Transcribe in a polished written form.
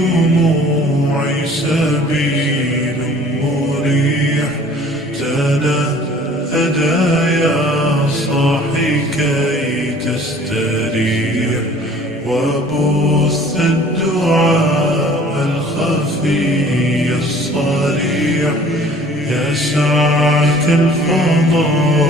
الدموع سبيل مريح تنهدى يا صاحي كي تستريح وبث الدعاء الخفي الصريح يا سعة الفضاء